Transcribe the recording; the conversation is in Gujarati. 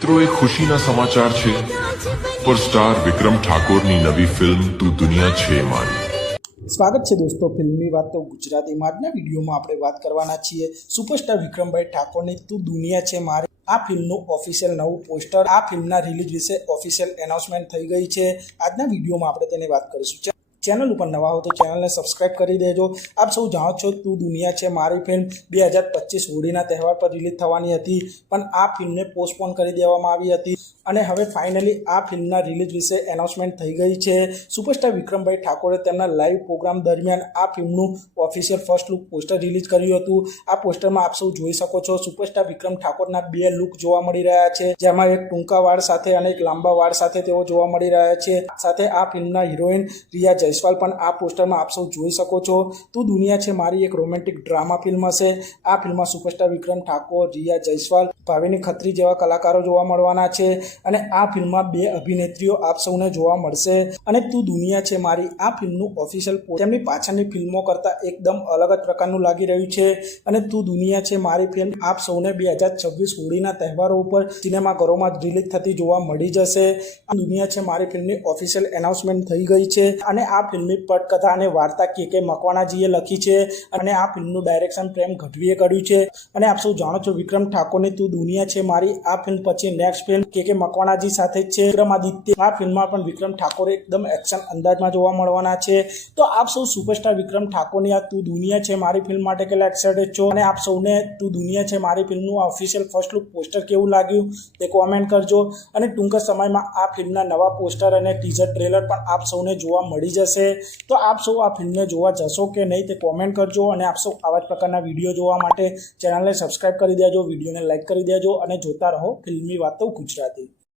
મિત્રો એક ખુશીના સમાચાર છે પર સ્ટાર વિક્રમ ઠાકોરની નવી ફિલ્મ તું દુનિયા છે મારી। સ્વાગત છે દોસ્તો ફિલ્મની વાત તો ગુજરાતીમાં। આજના વિડીયોમાં આપણે વાત કરવાના છીએ સુપરસ્ટાર વિક્રમભાઈ ઠાકોરની તું દુનિયા છે મારી આ ફિલ્મનું ઓફિશિયલ નવું પોસ્ટર, આ ફિલ્મના રિલીઝ વિશે ઓફિશિયલ એનાઉન્સમેન્ટ થઈ ગઈ છે। આજના વિડીયોમાં આપણે તેની વાત કરીશું। ચેનલ ઉપર નવા હો તો ચેનલને સબસ્ક્રાઇબ કરી દેજો। આપ સૌ જાણો છો તું દુનિયા છે મારી ફિલ્મ 2025 હોળીના તહેવાર પર રિલીઝ થવાની હતી, પણ આ ફિલ્મને પોસ્ટપોન કરી દેવામાં આવી હતી અને હવે ફાઇનલી આ ફિલ્મના રિલીઝ વિશે એનાઉન્સમેન્ટ થઈ ગઈ છે। સુપરસ્ટાર વિક્રમભાઈ ઠાકોરે તેમના લાઈવ પ્રોગ્રામ દરમિયાન આ ફિલ્મનું official first look poster release કર્યું હતું। આ પોસ્ટરમાં આપ સૌ જોઈ શકો છો સુપરસ્ટાર વિક્રમ ઠાકોરના બે લુક જોવા મળી રહ્યા છે, જેમાં એક ટૂંકા વાળ સાથે અને એક લાંબા વાળ સાથે તેઓ જોવા મળી રહ્યા છે। સાથે આ ફિલ્મના હિરોઈન રિયા જયસ્વાલ પણ આ પોસ્ટરમાં આપ સૌ જોઈ શકો છો। તું દુનિયા છે મારી એક રોમેન્ટિક ડ્રામા ફિલ્મ હશે। આ ફિલ્મમાં સુપરસ્ટાર વિક્રમ ઠાકોર, રિયા જયસ્વાલ, ભાવિની ખત્રી જેવા કલાકારો જોવા મળવાના છે અને આ ફિલ્મમાં બે અભિનેત્રીઓ આપ સૌને જોવા મળશે। અને તું દુનિયા છે મારી આ ફિલ્મનું ઓફિશિયલ તેમની પાછળની ફિલ્મો કરતાં એકદમ અલગ જ પ્રકારનું લાગી રહ્યું છે અને તું દુનિયા છે મારી ફિલ્મ આપ સૌને 2026 હોળીના તહેવારો ઉપર સિનેમાઘરોમાં રિલીઝ થતી જોવા મળી જશે। દુનિયા છે મારી ફિલ્મની ઓફિશિયલ એનાઉન્સમેન્ટ થઈ ગઈ છે અને આ ફિલ્મની પટકથા અને વાર્તા કે મકવાણાજીએ લખી છે અને આ ફિલ્મનું ડાયરેક્શન પ્રેમ ગઢવીએ કર્યું છે। અને આપ સૌ જાણો છો વિક્રમ ઠાકોરની તું દુનિયા છે મારી આ ફિલ્મ પછી નેક્સ્ટ ફિલ્મ કે મકવાણાજી સાથે છે વિક્રમાદિત્ય। આ ફિલ્મમાં પણ વિક્રમ ઠાકોર એકદમ એક્શન અંદાજમાં જોવા મળવાના છે। તો આપ સૌ સુપરસ્ટાર વિક્રમ ઠાકોરની આ તું દુનિયા છે મારી ફિલ્મ માટે કેટલા એક્સાઇટેડ છો અને આપ સૌને તું દુનિયા છે મારી ફિલ્મનું ઓફિશિયલ ફર્સ્ટ લુક પોસ્ટર કેવું લાગ્યું તે કોમેન્ટ કરજો અને ટૂંક સમયમાં આ ફિલ્મના નવા પોસ્ટર અને ટીઝર ટ્રેલર પણ આપ સૌને જોવા મળી જશે। તો આપ સૌ આ ફિલ્મને જોવા જશો કે નહીં તે કોમેન્ટ કરજો અને આપ સૌ આવા જ પ્રકારના વિડીયો જોવા માટે ચેનલને સબસ્ક્રાઇબ કરી દેજો, વિડીયોને લાઇક કરી દેજો અને જોતા રહો ફિલ્મી વાતો ગુજરાતી।